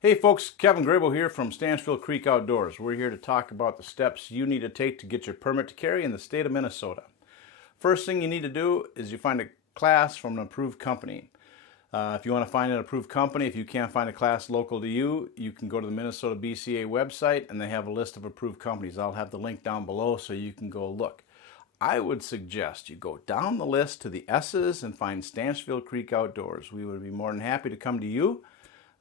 Hey folks, Kevin Grable here from Stanchfield Creek Outdoors. We're here to talk about the steps you need to take to get your permit to carry in the state of Minnesota. First thing you need to do is you find a class from an approved company. If you want to find an approved company, if you can't find a class local to you, you can go to the Minnesota BCA website and they have a list of approved companies. I'll have the link down below so you can go look. I would suggest you go down the list to the S's and find Stanchfield Creek Outdoors. We would be more than happy to come to you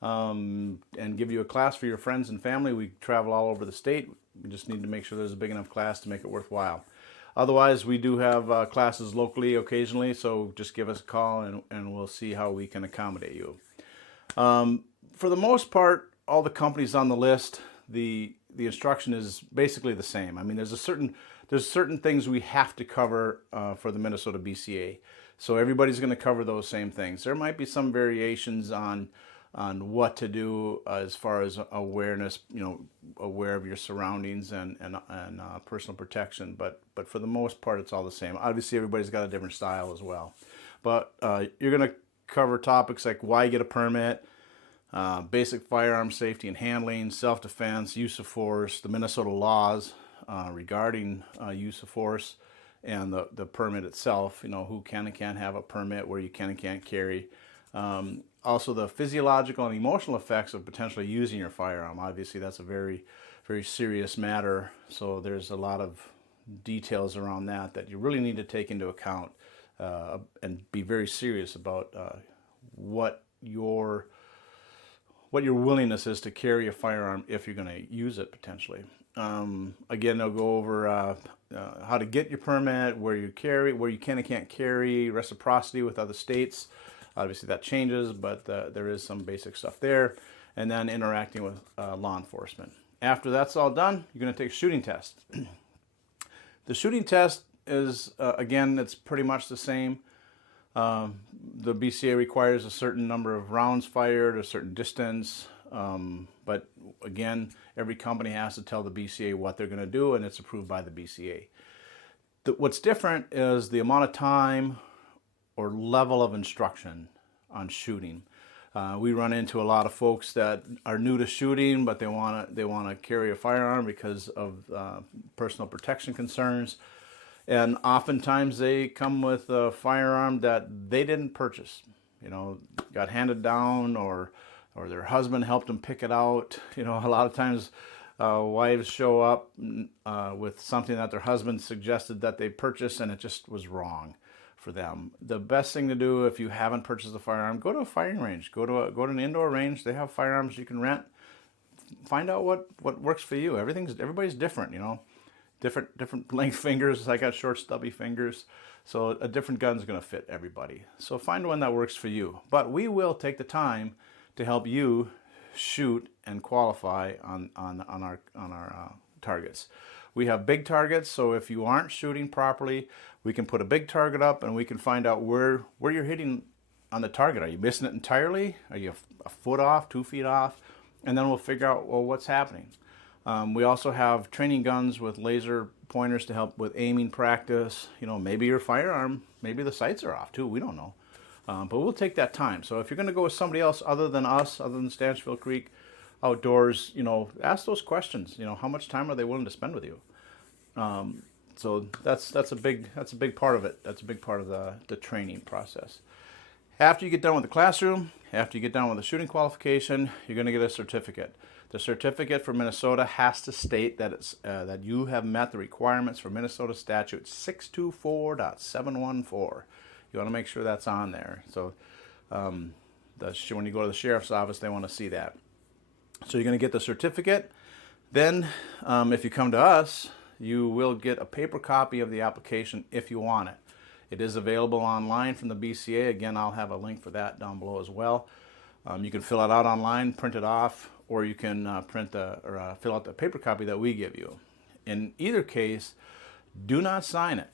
and give you a class for your friends and family. We travel all over the state. We just need to make sure there's a big enough class to make it worthwhile. Otherwise, we do have classes locally occasionally, so just give us a call and we'll see how we can accommodate you. For the most part, all the companies on the list, the instruction is basically the same. I mean, there's certain things we have to cover for the Minnesota BCA. So everybody's going to cover those same things. There might be some variations on what to do as far as awareness, aware of your surroundings and personal protection. But for the most part, it's all the same. Obviously, everybody's got a different style as well. But you're going to cover topics like why get a permit, basic firearm safety and handling, self-defense, use of force, the Minnesota laws regarding use of force, and the permit itself. Who can and can't have a permit, where you can and can't carry. Also, the physiological and emotional effects of potentially using your firearm. Obviously, that's a very, very serious matter. So there's a lot of details around that you really need to take into account and be very serious about what your willingness is to carry a firearm if you're going to use it potentially. Again, they'll go over how to get your permit, where you can and can't carry, reciprocity with other states. Obviously that changes, but there is some basic stuff there. And then interacting with law enforcement. After that's all done, you're going to take a shooting test. The shooting test is, again, it's pretty much the same. The BCA requires a certain number of rounds fired, a certain distance. But again, every company has to tell the BCA what they're going to do, and it's approved by the BCA. What's different is the amount of time or level of instruction on shooting. We run into a lot of folks that are new to shooting, but they want to carry a firearm because of personal protection concerns, and oftentimes they come with a firearm that they didn't purchase. Got handed down, or their husband helped them pick it out. A lot of times wives show up with something that their husband suggested that they purchase, and it just was wrong for them. The best thing to do if you haven't purchased a firearm, go to a firing range. Go to an indoor range. They have firearms you can rent. Find out what works for you. Everybody's different, different length fingers. I got short, stubby fingers, so a different gun's going to fit everybody. So find one that works for you. But we will take the time to help you shoot and qualify on our targets. We have big targets, so if you aren't shooting properly, we can put a big target up and we can find out where you're hitting on the target. Are you missing it entirely? Are you a foot off, 2 feet off? And then we'll figure out, well, what's happening. We also have training guns with laser pointers to help with aiming practice. Maybe your firearm, maybe the sights are off too, we don't know. But we'll take that time. So if you're going to go with somebody else other than us, other than Stanchfield Creek Outdoors, ask those questions. How much time are they willing to spend with you? So that's a big part of it. That's a big part of the training process. After you get done with the classroom, after you get done with the shooting qualification, you're going to get a certificate. The certificate for Minnesota has to state that that you have met the requirements for Minnesota Statute 624.714. You want to make sure that's on there. So when you go to the sheriff's office, they want to see that. So you're going to get the certificate. Then if you come to us, you will get a paper copy of the application if you want it. It is available online from the BCA. Again, I'll have a link for that down below as well. You can fill it out online, print it off, or you can fill out the paper copy that we give you. In either case, do not sign it.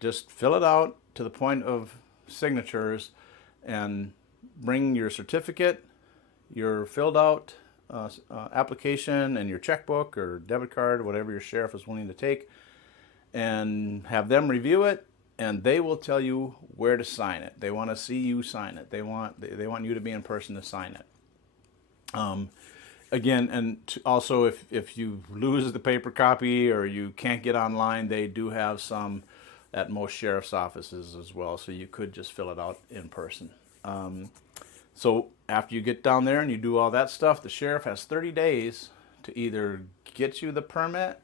Just fill it out to the point of signatures and bring your certificate, your filled out application, and your checkbook or debit card, whatever your sheriff is willing to take, and have them review it, and they will tell you where to sign it. They want to see you sign it. They want you to be in person to sign it. Again, and also if you lose the paper copy or you can't get online, they do have some at most sheriff's offices as well, so you could just fill it out in person. So after you get down there and you do all that stuff, the sheriff has 30 days to either get you the permit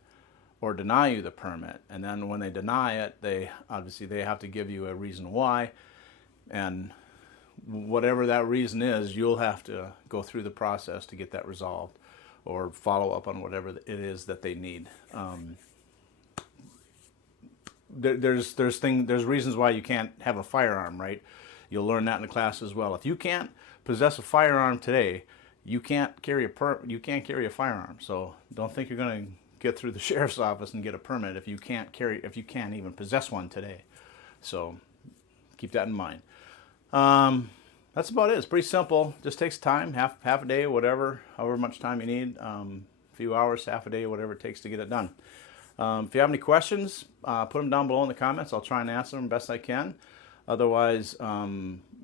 or deny you the permit. And then when they deny it, they have to give you a reason why, and whatever that reason is, you'll have to go through the process to get that resolved or follow up on whatever it is that they need. There's reasons why you can't have a firearm, right? You'll learn that in the class as well. If you can't possess a firearm today, you can't carry a firearm. So don't think you're going to get through the sheriff's office and get a permit if you can't even possess one today. So keep that in mind. That's about it. It's pretty simple. Just takes time, half a day, however much time you need, a few hours, half a day, whatever it takes to get it done. If you have any questions, put them down below in the comments. I'll try and answer them best I can. Otherwise,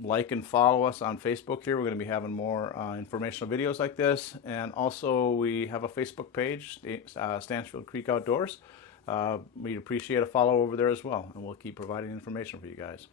like and follow us on Facebook here. We're going to be having more informational videos like this. And also, we have a Facebook page, Stanchfield Creek Outdoors. We'd appreciate a follow over there as well. And we'll keep providing information for you guys.